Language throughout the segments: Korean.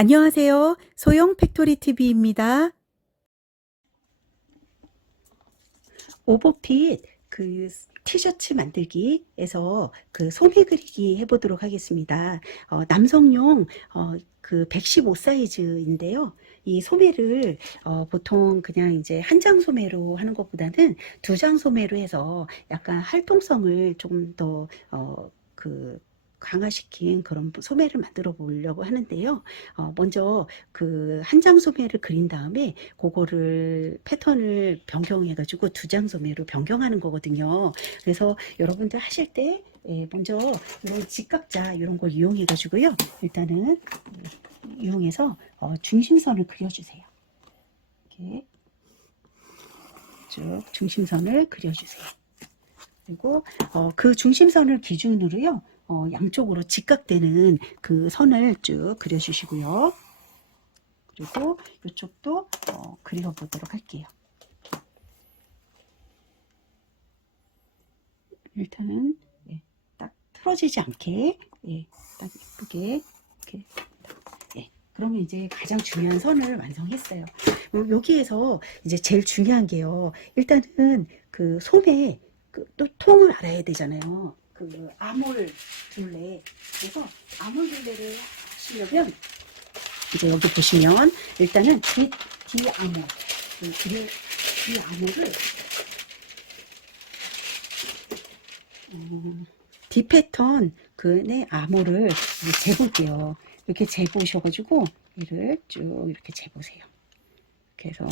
안녕하세요. 소영 팩토리 TV입니다. 오버핏 티셔츠 만들기에서 소매 그리기 해보도록 하겠습니다. 남성용 그 115 사이즈인데요. 이 소매를 보통 그냥 이제 한 장 소매로 하는 것보다는 두 장 소매로 해서 약간 활동성을 조금 더 강화시킨 그런 소매를 만들어 보려고 하는데요. 먼저 그 한 장 소매를 그린 다음에 그거를 패턴을 변경해 가지고 두 장 소매로 변경하는 거거든요. 그래서 여러분들 하실 때 먼저 이런 직각자 이런 걸 이용해 가지고요. 일단은 이용해서 중심선을 그려주세요. 이렇게 쭉 중심선을 그려주세요. 그리고 그 중심선을 기준으로요. 양쪽으로 직각되는 그 선을 쭉 그려주시고요. 그리고 이쪽도 그려보도록 할게요. 일단은 딱 틀어지지 않게 딱 예쁘게 이렇게 그러면 이제 가장 중요한 선을 완성했어요. 여기에서 이제 제일 중요한 게요. 일단은 그 소매 또 통을 알아야 되잖아요. 그 아몰 둘레. 그래서 아몰 둘레를 하시려면 이제 여기 보시면 일단은 뒤 아몰 뒤 아몰을 D 패턴 그네 암호를 재볼게요. 이렇게 재보셔가지고 이를 쭉 이렇게 재보세요. 이렇게 해서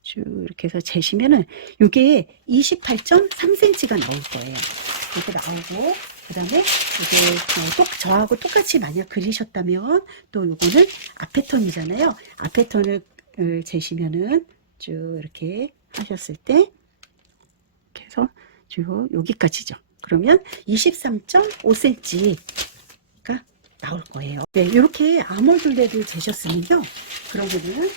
쭉 이렇게 해서 재시면은 이게 28.3cm가 나올 거예요. 이렇게 나오고 그 다음에 이게 저하고 똑같이 만약 그리셨다면 또 요거는 앞 패턴이잖아요. 앞 패턴을 재시면은 쭉 이렇게 하셨을 때 이렇게 해서 쭉 여기까지죠. 그러면 23.5cm가 나올 거예요. 네, 이렇게 아몰 둘레를 재셨으면요. 그러면은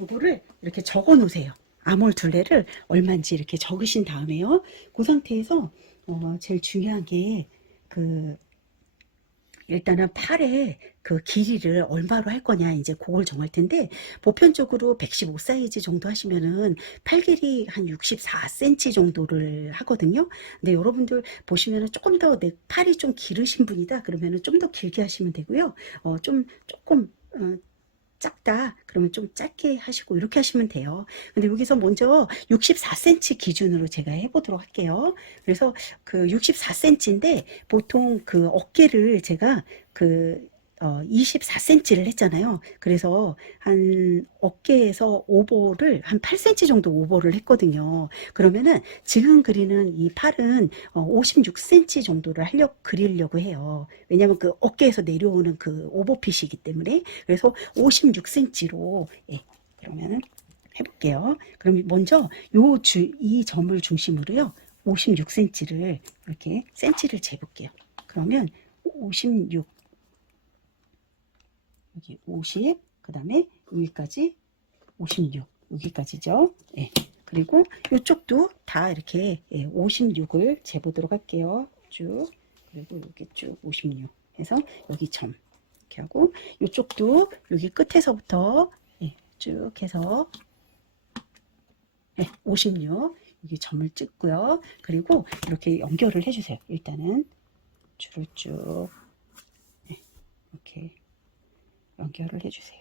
이거를 이렇게 적어 놓으세요. 아몰 둘레를 얼마인지 이렇게 적으신 다음에요. 그 상태에서 제일 중요한 게그 일단은 팔의 그 길이를 얼마로 할 거냐 이제 그걸 정할 텐데 보편적으로 115 사이즈 정도 하시면은 팔 길이 한 64cm 정도를 하거든요. 근데 여러분들 보시면은 조금 더 내 팔이 좀 기르신 분이다 그러면은 좀 더 길게 하시면 되고요. 조금 작다 그러면 좀 짧게 하시고 이렇게 하시면 돼요. 근데 여기서 먼저 64cm 기준으로 제가 해보도록 할게요. 그래서 그 64cm인데 보통 그 어깨를 제가 그 24cm를 했잖아요. 그래서 한 어깨에서 오버를 한 8cm 정도 오버를 했거든요. 그러면은 지금 그리는 이 팔은 56cm 정도를 그리려고 해요. 왜냐면 그 어깨에서 내려오는 그 오버핏이기 때문에. 그래서 56cm로 그러면은 해볼게요. 그럼 먼저 이 점을 중심으로요. 56cm를 이렇게 센치를 재볼게요. 그러면 56 여기 50, 그 다음에 여기까지 56, 여기까지죠. 예. 그리고 이쪽도 다 이렇게 56을 재보도록 할게요. 쭉. 그리고 여기 쭉 56 해서 여기 점. 이렇게 하고 이쪽도 여기 끝에서부터 쭉 해서 56 여기 점을 찍고요. 그리고 이렇게 연결을 해주세요. 일단은 줄을 쭉 이렇게 연결을 해주세요.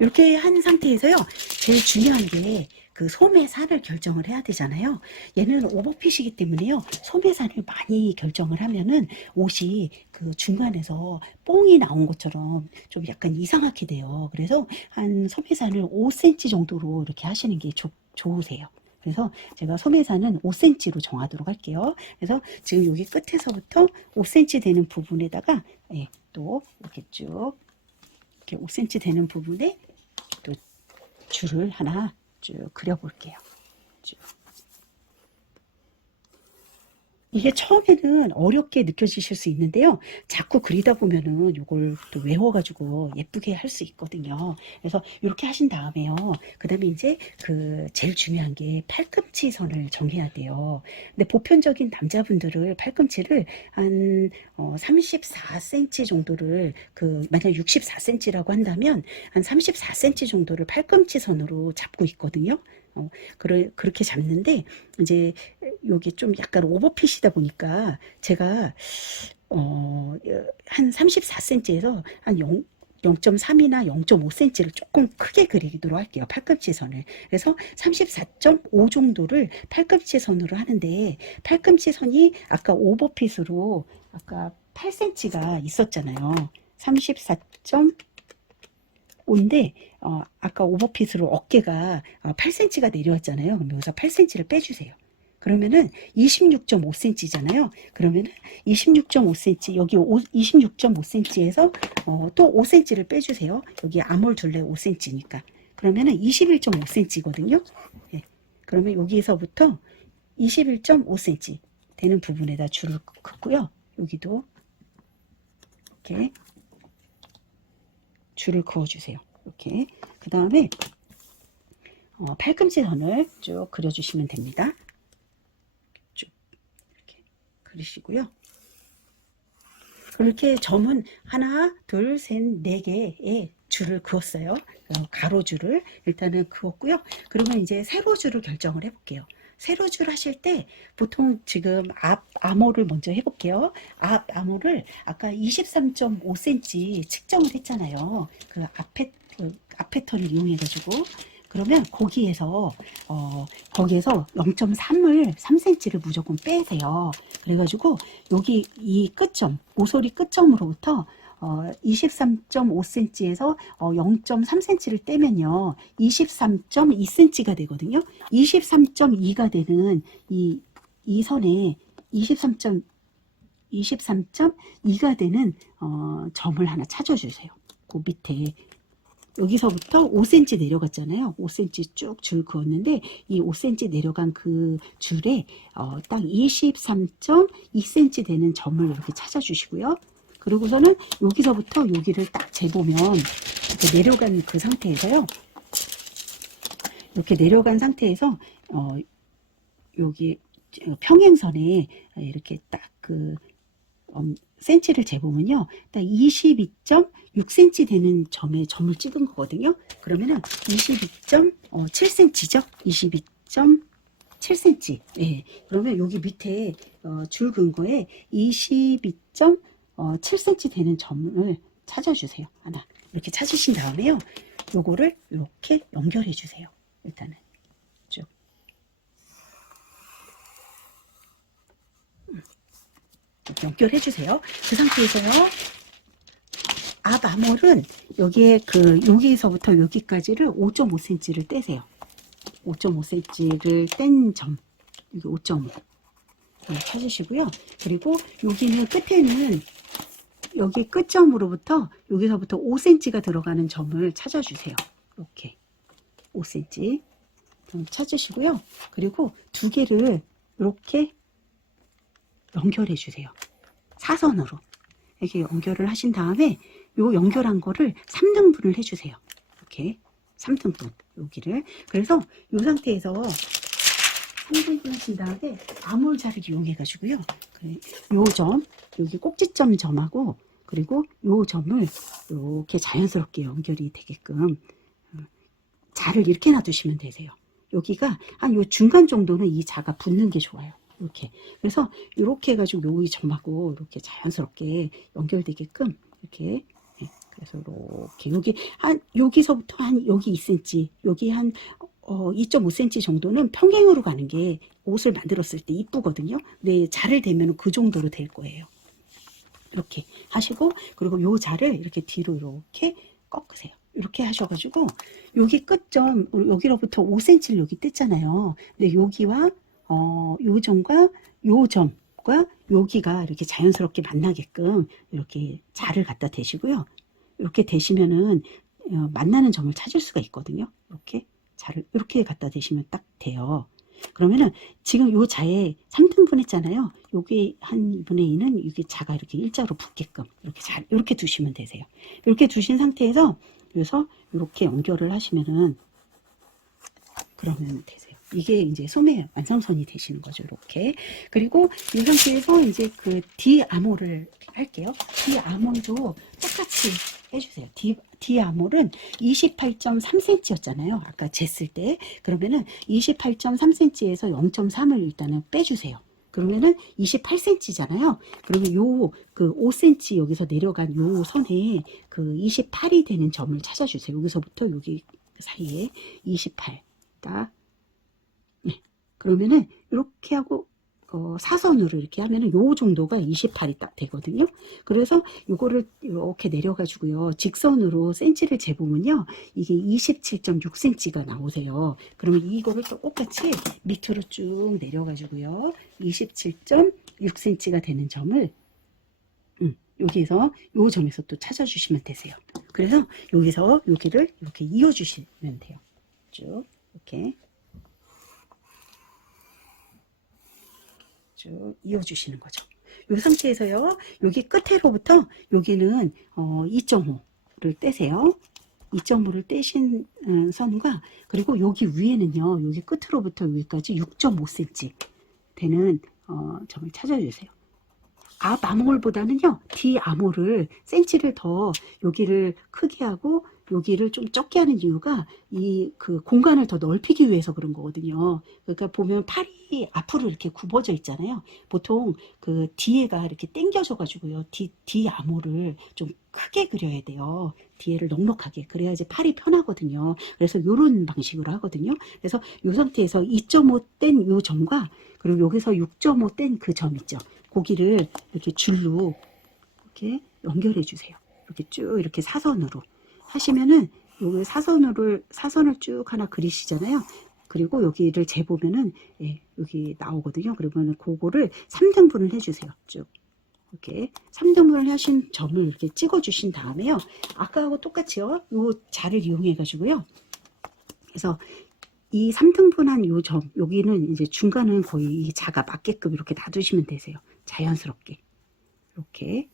이렇게 한 상태에서요. 제일 중요한 게 그 소매산을 결정을 해야 되잖아요. 얘는 오버핏이기 때문에요. 소매산을 많이 결정을 하면은 옷이 그 중간에서 뽕이 나온 것처럼 좀 약간 이상하게 돼요. 그래서 한 소매산을 5cm 정도로 이렇게 하시는 게 좋으세요. 그래서 제가 소매산은 5cm로 정하도록 할게요. 그래서 지금 여기 끝에서부터 5cm 되는 부분에다가 또 이렇게 쭉 이렇게 5cm 되는 부분에 또 줄을 하나 쭉 그려볼게요. 쭉. 이게 처음에는 어렵게 느껴지실 수 있는데요. 자꾸 그리다 보면은 이걸 또 외워가지고 예쁘게 할 수 있거든요. 그래서 이렇게 하신 다음에요. 그 다음에 이제 그 제일 중요한 게 팔꿈치 선을 정해야 돼요. 근데 보편적인 남자분들을 팔꿈치를 한 34cm 정도를 만약 64cm라고 한다면 한 34cm 정도를 팔꿈치 선으로 잡고 있거든요. 그렇게 잡는데 이제 요게 좀 약간 오버핏이다 보니까 제가 한 34cm에서 한 0.3이나 0.5cm를 조금 크게 그리도록 할게요. 팔꿈치 선을. 그래서 34.5 정도를 팔꿈치 선으로 하는데 팔꿈치 선이 아까 오버핏으로 아까 8cm가 있었잖아요. 34.5인데 아까 오버핏으로 어깨가 8cm가 내려왔잖아요. 그럼 여기서 8cm를 빼주세요. 그러면은 26.5cm잖아요. 그러면은 26.5cm 여기 26.5cm에서 또 5cm를 빼주세요. 여기 아몰 둘레 5cm니까 그러면은 21.5cm거든요. 네. 그러면 여기서부터 21.5cm 되는 부분에다 줄을 긋고요. 여기도 이렇게 줄을 그어주세요. 이렇게 그 다음에 팔꿈치 선을 쭉 그려주시면 됩니다. 그리시고요. 그렇게 점은 하나, 둘, 셋, 네 개의 줄을 그었어요. 가로줄을 일단은 그었고요. 그러면 이제 세로줄을 결정을 해볼게요. 세로줄 하실 때 보통 지금 앞 암호를 먼저 해볼게요. 앞 암호를 아까 23.5cm 측정을 했잖아요. 그 앞 패턴을 이용해가지고 그러면 거기에서 0.3을 3cm를 무조건 빼세요. 그래가지고 여기 이 끝점 모서리 끝점으로부터 23.5cm에서 0.3cm를 떼면요 23.2cm가 되거든요. 23.2가 되는 이 선에 23.2가 되는 점을 하나 찾아주세요. 그 밑에 여기서부터 5cm 내려갔잖아요. 5cm 쭉 줄 그었는데 이 5cm 내려간 그 줄에 딱 23.2cm 되는 점을 이렇게 찾아주시고요. 그리고서는 여기서부터 여기를 딱 재보면 이렇게 내려간 그 상태에서요. 이렇게 내려간 상태에서 여기 평행선에 이렇게 딱그 센치를 재보면요. 딱 22.6cm 되는 점을 찍은 거거든요. 그러면은 22.7cm죠. 22.7cm. 예. 그러면 여기 밑에 줄 근 거에 22.7cm 되는 점을 찾아주세요. 하나. 이렇게 찾으신 다음에요. 요거를 이렇게 연결해 주세요. 일단은. 쭉. 연결해 주세요. 그 상태에서요. 앞 암홀은 여기에 여기서부터 여기까지를 5.5cm를 떼세요. 5.5cm를 뗀 점. 여기 5.5. 찾으시고요. 그리고 여기는 끝에는 여기 끝점으로부터 여기서부터 5cm가 들어가는 점을 찾아주세요. 이렇게 5cm 찾으시고요. 그리고 두 개를 이렇게 연결해 주세요. 사선으로 이렇게 연결을 하신 다음에 요 연결한 거를 3등분을 해주세요. 이렇게 3등분 여기를. 그래서 이 상태에서 3등분 하신 다음에 아몰자를 이용해 가지고요. 요 점 여기 꼭지점 점하고 그리고 요 점을 이렇게 자연스럽게 연결이 되게끔 자를 이렇게 놔두시면 되세요. 여기가 한 요 중간 정도는 이 자가 붙는 게 좋아요. 이렇게. 그래서 이렇게 해가지고 여기 점하고 이렇게 자연스럽게 연결되게끔 이렇게. 그래서 이렇게 여기서부터 한 여기 2cm, 여기 한 2.5cm 정도는 평행으로 가는 게 옷을 만들었을 때 이쁘거든요. 근데 자를 대면 그 정도로 될 거예요. 이렇게 하시고 그리고 요 자를 이렇게 뒤로 이렇게 꺾으세요. 이렇게 하셔가지고 여기 끝점 여기로부터 5cm를 여기 뗐잖아요. 근데 여기와 요 점과 요 점과 여기가 이렇게 자연스럽게 만나게끔 이렇게 자를 갖다 대시고요. 이렇게 대시면은 만나는 점을 찾을 수가 있거든요. 이렇게 자를 이렇게 갖다 대시면 딱 돼요. 그러면은 지금 요 자에 3등분 했잖아요. 요게 한 분의 2는 이게 자가 이렇게 일자로 붙게끔 이렇게 잘 이렇게 두시면 되세요. 이렇게 두신 상태에서 그래서 이렇게 연결을 하시면은 그러면 되세요. 이게 이제 소매 완성선이 되시는 거죠. 이렇게. 그리고 이 상태에서 이제 그 디아몰을 할게요. 디아몰도 똑같이 해주세요. 디아몰은 28.3cm였잖아요. 아까 쟀을 때. 그러면은 28.3cm에서 0.3을 일단은 빼주세요. 그러면은 28cm잖아요. 그러면 요 그 5cm 여기서 내려간 요 선에 그 28이 되는 점을 찾아주세요. 여기서부터 여기 사이에 28. 네. 그러면은 이렇게 하고 사선으로 이렇게 하면은 요 정도가 28이 딱 되거든요. 그래서 요거를 이렇게 내려가지고요. 직선으로 센치를 재보면요. 이게 27.6cm가 나오세요. 그러면 이거를 또 똑같이 밑으로 쭉 내려가지고요. 27.6cm가 되는 점을 여기서 요 점에서 또 찾아주시면 되세요. 그래서 여기서 여기를 이렇게 이어주시면 돼요. 쭉 이렇게 쭉 이어주시는 거죠. 이 상태에서요. 여기 끝으로부터 여기는 2.5를 떼세요. 2.5를 떼신 선과 그리고 여기 위에는요. 여기 끝으로부터 여기까지 6.5cm 되는 점을 찾아주세요. 앞 암홀보다는요, 뒤 암홀을 센치를 더 여기를 크게 하고 여기를 좀 적게 하는 이유가 이 그 공간을 더 넓히기 위해서 그런 거거든요. 그러니까 보면 팔이 앞으로 이렇게 굽어져 있잖아요. 보통 그 뒤에가 이렇게 당겨져 가지고요. 뒤 암홀을 좀 크게 그려야 돼요. 뒤에를 넉넉하게. 그래야지 팔이 편하거든요. 그래서 이런 방식으로 하거든요. 그래서 이 상태에서 2.5 뗀 이 점과 그리고 여기서 6.5 뗀 그 점 있죠. 고기를 이렇게 줄로 이렇게 연결해 주세요. 이렇게 쭉 이렇게 사선으로 하시면은 여기 사선을 쭉 하나 그리시잖아요. 그리고 여기를 재보면은 여기 나오거든요. 그러면은 그거를 3등분을 해주세요. 쭉 이렇게 3등분을 하신 점을 이렇게 찍어 주신 다음에요. 아까하고 똑같이요. 요 자를 이용해 가지고요. 그래서 이 3등분한 요 점, 여기는 이제 중간은 거의 이 자가 맞게끔 이렇게 놔두시면 되세요. 자연스럽게. 이렇게.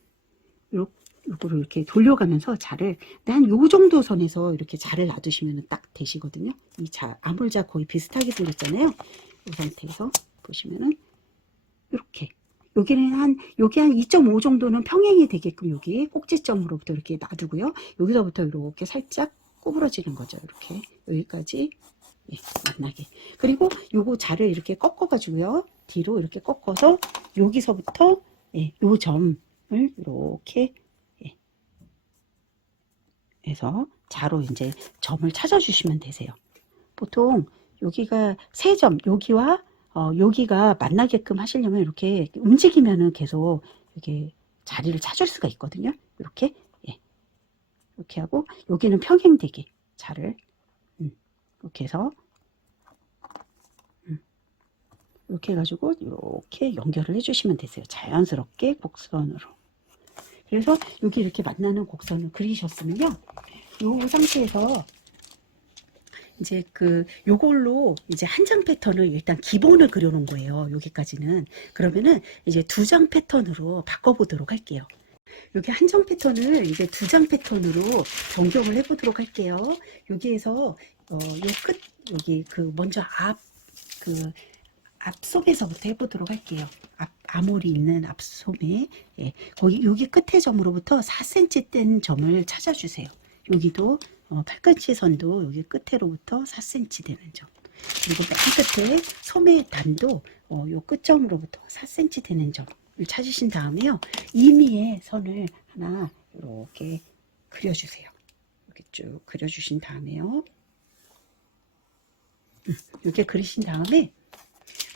요거를 이렇게 돌려가면서 자를, 한 요 정도 선에서 이렇게 자를 놔두시면 딱 되시거든요. 이 자, 아몰자 거의 비슷하게 생겼잖아요. 이 상태에서 보시면은, 이렇게. 여기 한 2.5 정도는 평행이 되게끔 여기 꼭지점으로부터 이렇게 놔두고요. 여기서부터 이렇게 살짝 구부러지는 거죠. 이렇게. 여기까지. 예, 만나게. 그리고 요거 자를 이렇게 꺾어 가지고요. 뒤로 이렇게 꺾어서 여기서부터 요 점을 이렇게 해서 자로 이제 점을 찾아주시면 되세요. 보통 여기가 세 점, 여기와 여기가 만나게끔 하시려면 이렇게 움직이면은 계속 이렇게 자리를 찾을 수가 있거든요. 이렇게 이렇게 하고 여기는 평행되게 자를 이렇게 해서 이렇게 해가지고 이렇게 연결을 해주시면 되세요. 자연스럽게 곡선으로. 그래서 여기 이렇게 만나는 곡선을 그리셨으면요. 이 상태에서 이제 요걸로 이제 한 장 패턴을 일단 기본을 그려놓은 거예요. 여기까지는. 그러면은 이제 2장 패턴으로 바꿔보도록 할게요. 여기 한 장 패턴을 이제 2장 패턴으로 변경을 해보도록 할게요. 여기에서 요 끝, 여기 먼저 앞소매서부터 해보도록 할게요. 아몰이 있는 앞소매. 거기 여기 끝에 점으로부터 4cm 뗀 점을 찾아주세요. 여기도 팔꿈치 선도 여기 끝에로부터 4cm 되는 점. 그리고 맨 끝에 소매 단도 요 끝점으로부터 4cm 되는 점을 찾으신 다음에요. 임의의 선을 하나 이렇게 그려주세요. 이렇게 쭉 그려주신 다음에요. 이렇게 그리신 다음에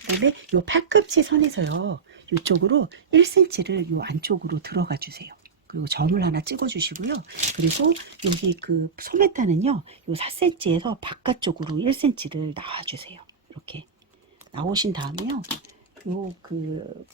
그다음에 요 팔꿈치 선에서요. 이쪽으로 1cm를 요 안쪽으로 들어가 주세요. 그리고 점을 하나 찍어 주시고요. 그리고 여기 소매단은요. 요 4cm에서 바깥쪽으로 1cm를 나와 주세요. 이렇게 나오신 다음에요. 요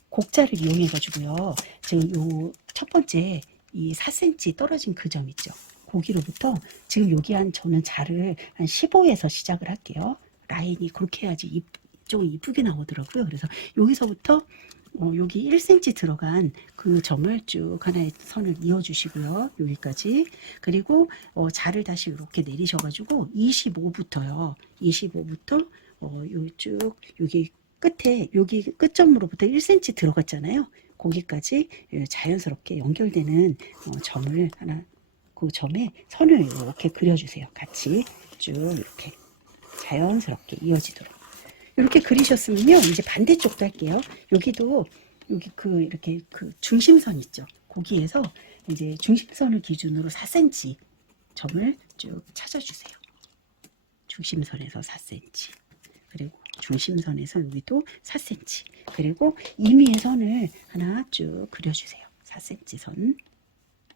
곡자를 이용해 가지고요. 지금 요 첫 번째 이 4cm 떨어진 그 점 있죠. 거기로부터 지금 여기 저는 자를 한 15에서 시작을 할게요. 라인이 그렇게 해야지 좀 이쁘게 나오더라고요. 그래서 여기서부터 여기 1cm 들어간 그 점을 쭉 하나의 선을 이어주시고요. 여기까지. 그리고 자를 다시 이렇게 내리셔가지고 25부터요. 25부터 쭉 여기 끝에 여기 끝점으로부터 1cm 들어갔잖아요. 거기까지 자연스럽게 연결되는 점을 하나, 그 점에 선을 이렇게 그려주세요. 같이 쭉 이렇게 자연스럽게 이어지도록. 이렇게 그리셨으면요. 이제 반대쪽도 할게요. 여기도 여기 이렇게 중심선 있죠. 거기에서 이제 중심선을 기준으로 4cm 점을 쭉 찾아주세요. 중심선에서 4cm. 그리고 중심선에서 여기도 4cm. 그리고 임의의 선을 하나 쭉 그려주세요. 4cm 선.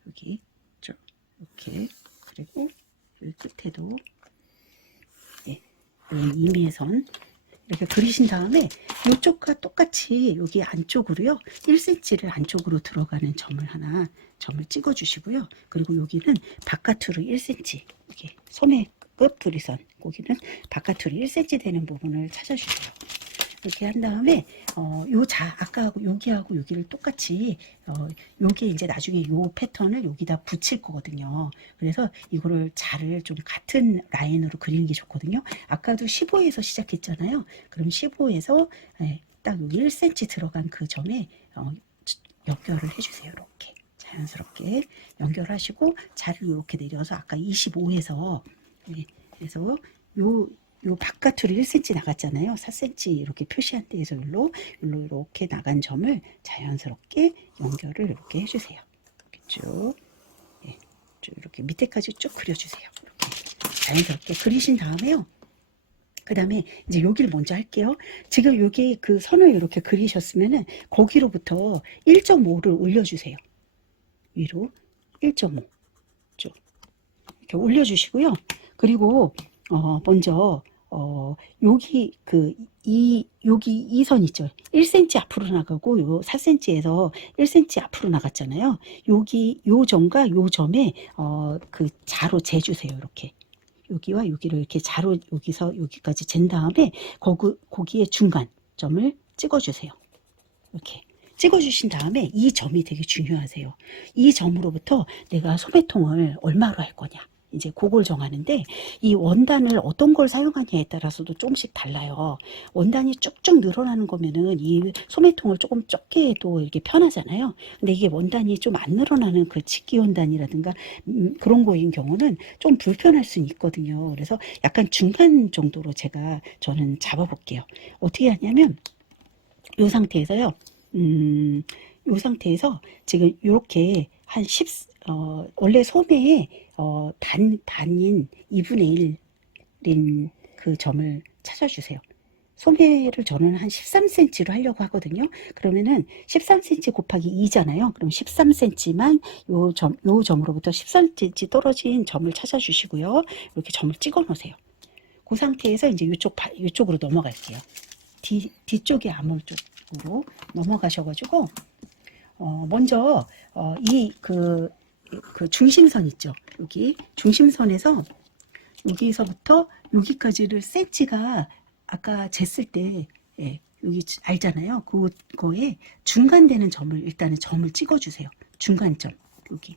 여기 쭉 이렇게. 그리고 여기 끝에도 임의의 선. 이렇게 그리신 다음에 이쪽과 똑같이 여기 안쪽으로요 1cm를 안쪽으로 들어가는 점을 찍어 주시고요. 그리고 여기는 바깥으로 1cm 이렇게 소매 끝 부리선 거기는 바깥으로 1cm 되는 부분을 찾아주세요. 이렇게 한 다음에 아까하고 여기를 똑같이 요게 이제 나중에 요 패턴을 여기다 붙일 거거든요. 그래서 이거를 자를 좀 같은 라인으로 그리는 게 좋거든요. 아까도 15에서 시작했잖아요. 그럼 15에서 딱 여기 1cm 들어간 그 점에 연결을 해주세요. 이렇게 자연스럽게 연결하시고 자를 이렇게 내려서 아까 25에서 그래서 요 바깥으로 1cm 나갔잖아요. 4cm 이렇게 표시한 데에서 일로 이렇게 나간 점을 자연스럽게 연결을 이렇게 해주세요. 이렇게 쭉 이렇게 밑에까지 쭉 그려주세요. 이렇게 자연스럽게 그리신 다음에요. 그 다음에 이제 여기를 먼저 할게요. 지금 여기 그 선을 이렇게 그리셨으면은 거기로부터 1.5를 올려주세요. 위로 1.5 쭉 이렇게 올려주시고요. 그리고 먼저 여기 여기 이 선 있죠. 1cm 앞으로 나가고 요 4cm에서 1cm 앞으로 나갔잖아요. 여기 요 점과 요 점에 그 자로 재주세요. 이렇게 여기와 여기를 이렇게 자로 여기서 여기까지 잰 다음에 거기에 중간 점을 찍어주세요. 이렇게 찍어주신 다음에 이 점이 되게 중요하세요. 이 점으로부터 내가 소매통을 얼마로 할 거냐. 이제 그걸 정하는데 이 원단을 어떤 걸 사용하냐에 따라서도 조금씩 달라요. 원단이 쭉쭉 늘어나는 거면은 이 소매통을 조금 적게 해도 이렇게 편하잖아요. 근데 이게 원단이 좀 안 늘어나는 그 직기 원단이라든가 그런 거인 경우는 좀 불편할 수는 있거든요. 그래서 약간 중간 정도로 저는 잡아볼게요. 어떻게 하냐면 이 상태에서요. 이 상태에서 지금 이렇게 한 원래 소매에 반인 2분의 1인 그 점을 찾아주세요. 소매를 저는 한 13cm로 하려고 하거든요. 그러면은 13cm 곱하기 2잖아요. 그럼 13cm만 요 점으로부터 13cm 떨어진 점을 찾아주시고요. 이렇게 점을 찍어 놓으세요. 그 상태에서 이제 이쪽으로 넘어갈게요. 뒤쪽에 아몰 쪽으로 넘어가셔가지고 먼저 그 중심선 있죠. 여기 중심선에서 여기서부터 여기까지를 cm가 아까 쟀을 때 여기 알잖아요. 그거에 중간되는 점을 일단은 점을 찍어주세요. 중간점 여기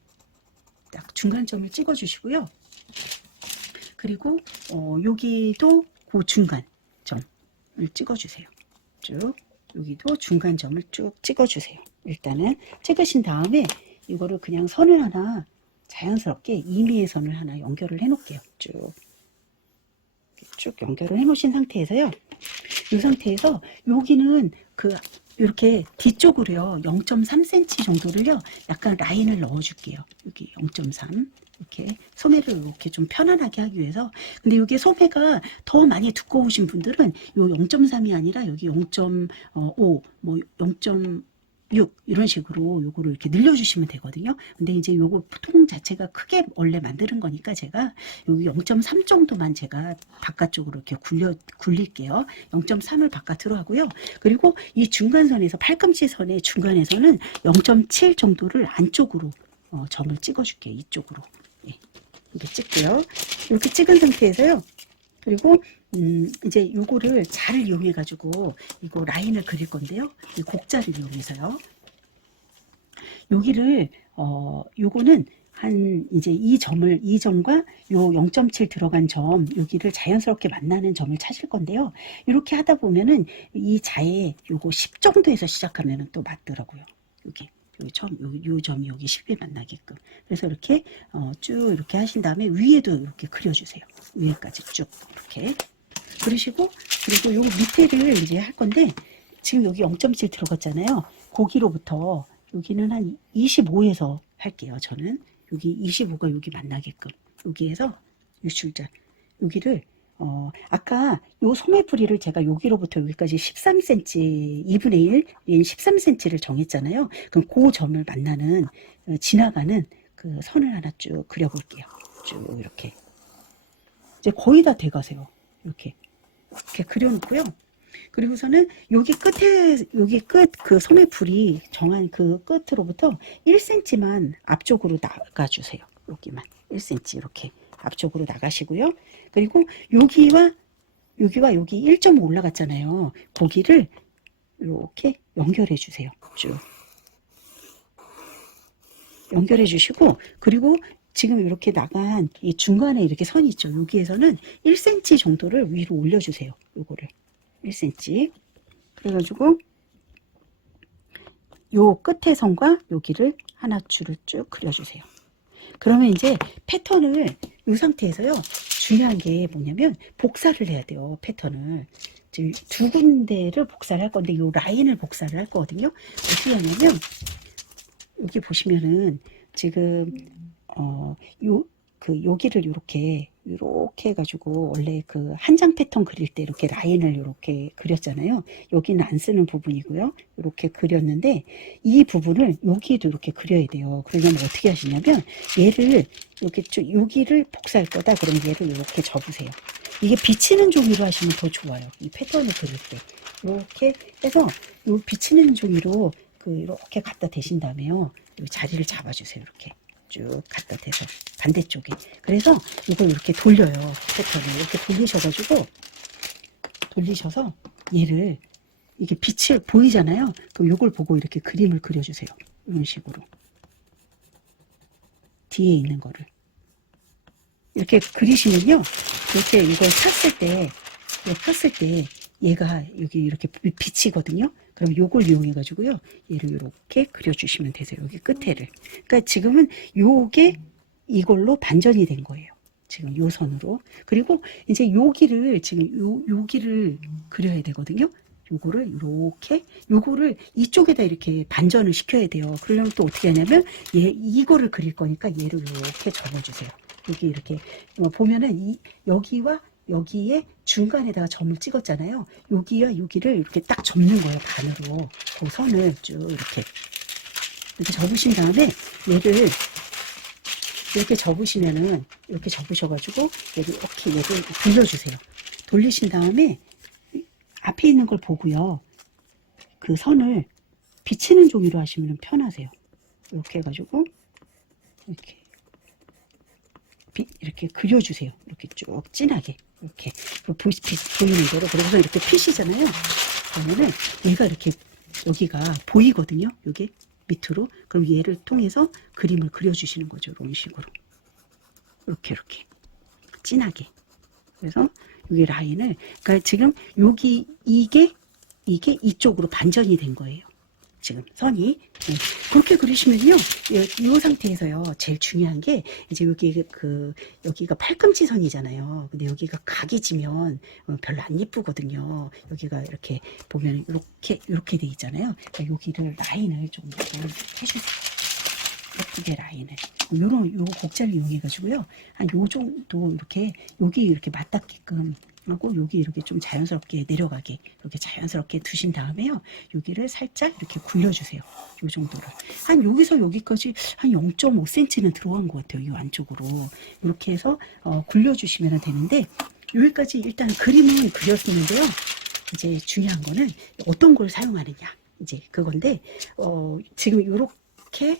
딱 중간점을 찍어주시고요. 그리고 여기도 그 중간 점을 찍어주세요. 쭉 여기도 중간점을 쭉 찍어주세요. 일단은 찍으신 다음에 이거를 그냥 선을 하나 자연스럽게 임의의 선을 하나 연결을 해 놓을게요. 쭉 연결을 해 놓으신 상태에서요. 이 상태에서 여기는 이렇게 뒤쪽으로요 0.3cm 정도를요 약간 라인을 넣어 줄게요. 여기 0.3 이렇게 소매를 이렇게 좀 편안하게 하기 위해서. 근데 이게 소매가 더 많이 두꺼우신 분들은 요 0.3이 아니라 여기 0.5 뭐 0.6 이런 식으로 요거를 이렇게 늘려주시면 되거든요. 근데 이제 요거 통 자체가 크게 원래 만드는 거니까 제가 여기 0.3 정도만 제가 바깥쪽으로 이렇게 굴릴게요. 0.3을 바깥으로 하고요. 그리고 이 중간선에서 팔꿈치 선의 중간에서는 0.7 정도를 안쪽으로 점을 찍어줄게요. 이쪽으로. 이렇게 찍고요. 이렇게 찍은 상태에서요. 그리고 이제 요거를 자를 이용해 가지고 이거 라인을 그릴 건데요. 이 곡자를 이용해서요. 여기를 요거는 한 이제 이 점과 요 0.7 들어간 점 여기를 자연스럽게 만나는 점을 찾을 건데요. 이렇게 하다 보면은 이 자에 요거 10 정도에서 시작하면은 또 맞더라고요. 여기 요 점이 여기 10이 만나게끔. 그래서 이렇게 쭉 이렇게 하신 다음에 위에도 이렇게 그려주세요. 위에까지 쭉 이렇게 그리시고, 그리고 요 밑에를 이제 할 건데 지금 여기 0.7 들어갔잖아요. 거기로부터 여기는 한 25에서 할게요. 저는 여기 25가 여기 만나게끔 여기에서 유출자 여기를 아까 요 소매뿌리를 제가 여기로부터 여기까지 13cm 2분의 1인 13cm를 정했잖아요. 그럼 그 점을 만나는 지나가는 그 선을 하나 쭉 그려볼게요. 쭉 이렇게 이제 거의 다 돼가세요. 이렇게 그려놓고요. 그리고서는 여기 끝에 여기 끝 그 소매풀이 정한 그 끝으로부터 1cm만 앞쪽으로 나가주세요. 여기만 1cm 이렇게 앞쪽으로 나가시고요. 그리고 여기와 여기 1.5 올라갔잖아요. 거기를 이렇게 연결해 주세요. 쭉 연결해 주시고, 그리고 지금 이렇게 나간 이 중간에 이렇게 선이 있죠. 여기에서는 1cm 정도를 위로 올려주세요. 요거를 1cm. 그래가지고 요 끝에 선과 여기를 하나 줄을 쭉 그려주세요. 그러면 이제 패턴을 이 상태에서요. 중요한 게 뭐냐면 복사를 해야 돼요. 패턴을. 지금 두 군데를 복사를 할 건데 이 라인을 복사를 할 거거든요. 어떻게 하냐면 여기 보시면은 지금 여기를 이렇게 해가지고 원래 그 한 장 패턴 그릴 때 이렇게 라인을 이렇게 그렸잖아요. 여기는 안 쓰는 부분이고요. 이렇게 그렸는데 이 부분을 여기에도 이렇게 그려야 돼요. 그러려면 어떻게 하시냐면 얘를 이렇게 쭉 여기를 복사할 거다. 그럼 얘를 이렇게 접으세요. 이게 비치는 종이로 하시면 더 좋아요. 이 패턴을 그릴 때 이렇게 해서 이 비치는 종이로 이렇게 갖다 대신 다음에요. 이 자리를 잡아주세요. 이렇게. 쭉 갖다 대서 반대쪽에. 그래서 이걸 이렇게 돌려요. 패턴을 이렇게 돌리셔서 얘를 이게 빛을 보이잖아요. 그럼 이걸 보고 이렇게 그림을 그려주세요. 이런 식으로 뒤에 있는 거를 이렇게 그리시면요. 이렇게 이걸 폈을 때 얘가 여기 이렇게 비치거든요. 그럼 요걸 이용해 가지고요. 얘를 이렇게 그려주시면 되세요. 여기 끝에를. 그러니까 지금은 요게 이걸로 반전이 된 거예요. 지금 요 선으로. 그리고 이제 여기를 지금 여기를 그려야 되거든요. 요거를 이렇게 요거를 이쪽에다 이렇게 반전을 시켜야 돼요. 그러려면 또 어떻게 하냐면 이거를 그릴 거니까 얘를 이렇게 접어주세요. 여기 이렇게 보면은 여기와 여기에 중간에다가 점을 찍었잖아요. 여기와 여기를 이렇게 딱 접는 거예요. 반으로. 그 선을 쭉 이렇게 접으신 다음에 얘를 이렇게 접으시면은 이렇게 접으셔가지고 얘를 돌려주세요. 돌리신 다음에 앞에 있는 걸 보고요. 그 선을 비치는 종이로 하시면 편하세요. 이렇게 해가지고 이렇게 그려주세요. 이렇게 쭉 진하게 이렇게 보이는 대로. 그러고서 이렇게 피시잖아요. 그러면은 얘가 이렇게 여기가 보이거든요. 여기 밑으로. 그럼 얘를 통해서 그림을 그려주시는 거죠. 이런 식으로 이렇게 진하게. 그래서 여기 라인을 그러니까 지금 여기 이게 이쪽으로 반전이 된 거예요. 지금 선이. 그렇게 그리시면요. 이 상태에서요. 제일 중요한 게 이제 여기가 팔꿈치 선이잖아요. 근데 여기가 각이 지면 별로 안 예쁘거든요. 여기가 이렇게 보면 이렇게 돼 있잖아요. 그러니까 여기를 라인을 좀 해주세요. 예쁘게 라인을. 요 곡자를 이용해 가지고요. 한 요 정도 이렇게 여기 이렇게 맞닿게끔 하고 여기 이렇게 좀 자연스럽게 내려가게 이렇게 자연스럽게 두신 다음에요. 여기를 살짝 이렇게 굴려주세요. 요 정도를. 한 여기서 여기까지 한 0.5cm는 들어간 것 같아요. 이 안쪽으로. 이렇게 해서 굴려주시면 되는데 여기까지 일단 그림은 그렸는데요. 이제 중요한 거는 어떤 걸 사용하느냐. 이제 그건데 지금 이렇게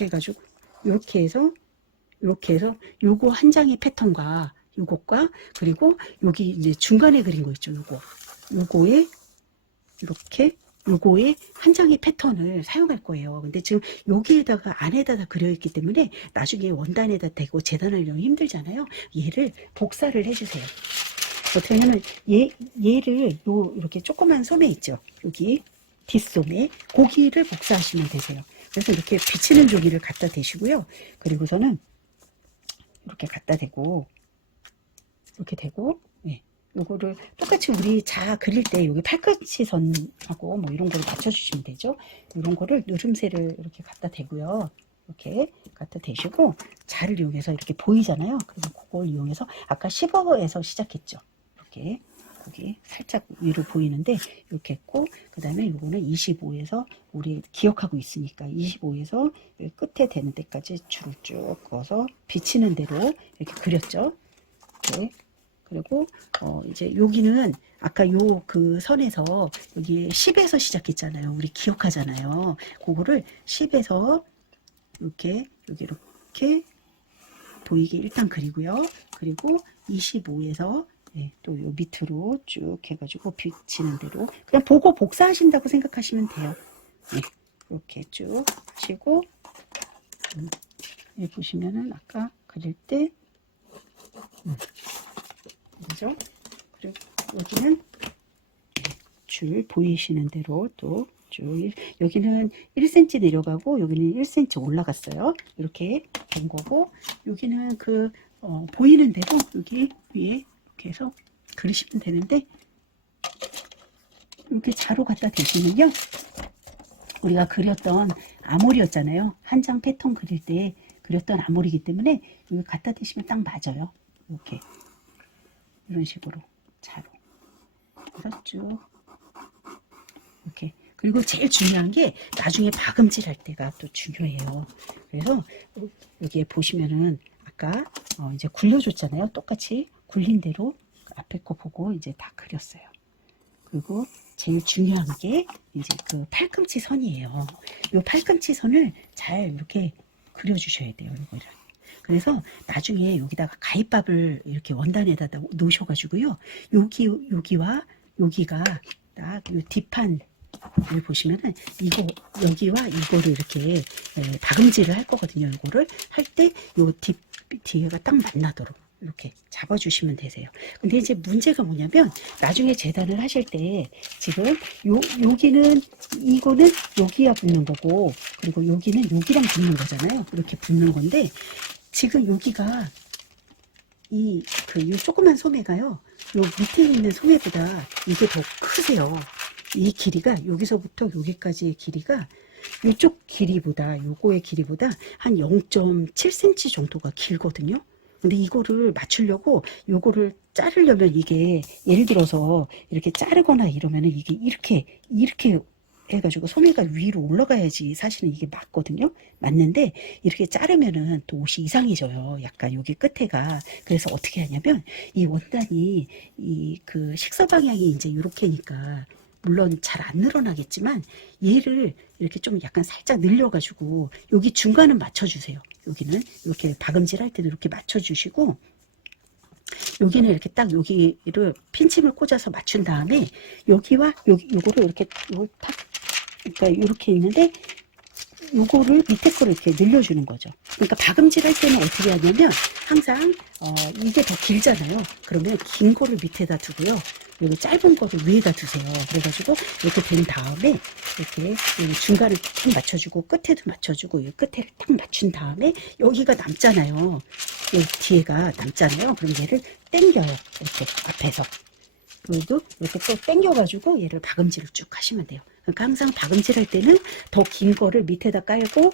해가지고 이렇게 해서 요거 한 장의 패턴과 요것과 그리고 여기 이제 중간에 그린 거 있죠. 요거에 이렇게 요거에 한 장의 패턴을 사용할 거예요. 근데 지금 여기에다가 안에다 다 그려있기 때문에 나중에 원단에다 대고 재단하려면 힘들잖아요. 얘를 복사를 해주세요. 어떻게 하냐면 얘를 이렇게 조그만 소매 있죠. 여기 뒷소매 고기를 복사하시면 되세요. 그래서 이렇게 비치는 조기를 갖다 대시고요. 그리고서는 이렇게 갖다 대고 이렇게 대고 요거를 똑같이 우리 자 그릴 때 여기 팔꿈치 선하고 뭐 이런 거를 맞춰주시면 되죠. 이런 거를 누름새를 이렇게 갖다 대고요. 이렇게 갖다 대시고 자를 이용해서 이렇게 보이잖아요. 그래서 그걸 이용해서 아까 15에서 시작했죠. 이렇게 거기 살짝 위로 보이는데 이렇게 했고 그 다음에 요거는 25에서 우리 기억하고 있으니까 25에서 끝에 되는 데까지 줄을 쭉 그어서 비치는 대로 이렇게 그렸죠. 이렇게. 그리고 이제 여기는 아까 요 그 선에서 여기 10에서 시작했잖아요. 우리 기억하잖아요. 그거를 10에서 이렇게 여기 이렇게 보이게 일단 그리고요. 그리고 25에서 또 요 밑으로 쭉 해가지고 비치는 대로 그냥 보고 복사하신다고 생각하시면 돼요. 이렇게 쭉 하시고 여기 보시면은 아까 그릴 때 그죠? 그리고 여기는 줄 보이시는 대로 또 쭉 여기는 1cm 내려가고 여기는 1cm 올라갔어요. 이렇게 된 거고 여기는 그 보이는 대로 여기 위에 이렇게 해서 그리시면 되는데 이렇게 자로 갖다 대시면요. 우리가 그렸던 아몰이었잖아요. 한 장 패턴 그릴 때 그렸던 아몰이기 때문에 여기 갖다 대시면 딱 맞아요. 이렇게 이런 식으로 자로 그래서 쭉 이렇게 그리고 제일 중요한 게 나중에 박음질 할 때가 또 중요해요. 그래서 여기에 보시면은 아까 이제 굴려줬잖아요. 똑같이 굴린 대로 앞에 거 보고 이제 다 그렸어요. 그리고 제일 중요한 게 이제 그 팔꿈치 선이에요. 이 팔꿈치 선을 잘 이렇게 그려주셔야 돼요. 이거를. 그래서 나중에 여기다가 가위밥을 이렇게 원단에다 놓으셔가지고요. 여기와 여기가 딱 이 뒷판을 보시면은 여기와 이거를 이렇게 박음질을 할 거거든요. 이거를 할 때 요 뒤에가 딱 만나도록 이렇게 잡아주시면 되세요. 근데 이제 문제가 뭐냐면 나중에 재단을 하실 때 지금 여기는 이거는 여기야 붙는 거고 그리고 여기는 여기랑 붙는 거잖아요. 이렇게 붙는 건데 지금 여기가 이 조그만 소매가요. 요 밑에 있는 소매보다 이게 더 크세요. 이 길이가 여기서부터 여기까지의 길이가 이쪽 길이보다 요거의 길이보다 한 0.7cm 정도가 길거든요. 근데 이거를 맞추려고 요거를 자르려면 이게 예를 들어서 이렇게 자르거나 이러면은 이게 이렇게 해가지고 소매가 위로 올라가야지 사실은 이게 맞거든요. 맞는데 이렇게 자르면은 또 옷이 이상해져요. 약간 여기 끝에가. 그래서 어떻게 하냐면 이 원단이 그 식서 방향이 이제 이렇게니까 물론 잘 안 늘어나겠지만 얘를 이렇게 좀 약간 살짝 늘려가지고 여기 중간은 맞춰주세요. 여기는 이렇게 박음질 할 때도 이렇게 맞춰주시고 여기는 이렇게 딱 여기를 핀침을 꽂아서 맞춘 다음에 여기와 요거를 이렇게 탁 그러니까 이렇게 있는데 요거를 밑에 거를 이렇게 늘려주는 거죠. 그러니까 박음질 할 때는 어떻게 하냐면 항상 이게 더 길잖아요. 그러면 긴 거를 밑에다 두고요. 그리고 짧은 거를 위에다 두세요. 그래가지고 이렇게 된 다음에 이렇게 중간을 탁 맞춰주고 끝에도 맞춰주고 이 끝에 탁 맞춘 다음에 여기가 남잖아요. 여기 뒤에가 남잖아요. 그럼 얘를 당겨요. 이렇게 앞에서. 그리고 이렇게 또 당겨가지고 얘를 박음질을 쭉 하시면 돼요. 그러니까 항상 박음질 할 때는 더 긴 거를 밑에다 깔고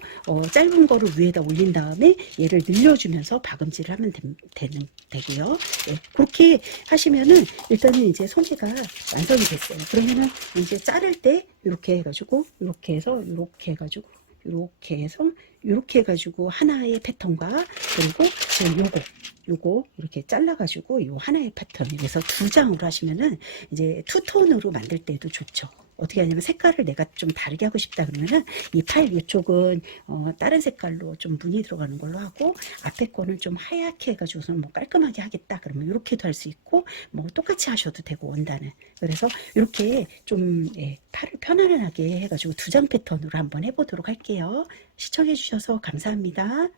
짧은 거를 위에다 올린 다음에 얘를 늘려주면서 박음질을 하면 되고요. 네, 그렇게 하시면은 일단은 이제 소재가 완성이 됐어요. 그러면은 이제 자를 때 이렇게 해가지고 이렇게 해서 이렇게 해가지고 이렇게 해서 이렇게 해가지고 하나의 패턴과 그리고 지금 요거 이렇게 잘라가지고 요 하나의 패턴 그래서 두 장으로 하시면은 이제 투톤으로 만들 때도 좋죠. 어떻게 하냐면 색깔을 내가 좀 다르게 하고 싶다 그러면은 이 팔 이쪽은 다른 색깔로 좀 무늬 들어가는 걸로 하고 앞에 거는 좀 하얗게 해가지고서는 뭐 깔끔하게 하겠다 그러면 이렇게도 할 수 있고 뭐 똑같이 하셔도 되고 원단은. 그래서 이렇게 좀 팔을 편안하게 해가지고 두 장 패턴으로 한번 해보도록 할게요. 시청해 주셔서 감사합니다.